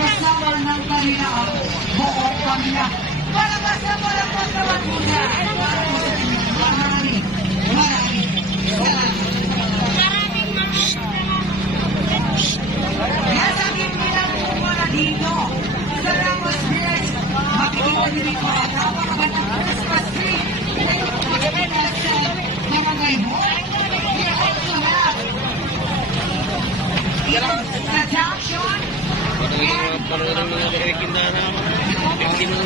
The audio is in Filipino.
Kasama ng kanilang buong pamilya. Palabas na po lang po sa Watuda. Maraming salamat. Nasagin nilang po mula dito sa Ramos Village. Makikita niyo rin po ang napakabat ng Christmas tree. Ngayon po sila sa mga ngayon. We also have sa junction. Parang mga direkin na naman. Direkin na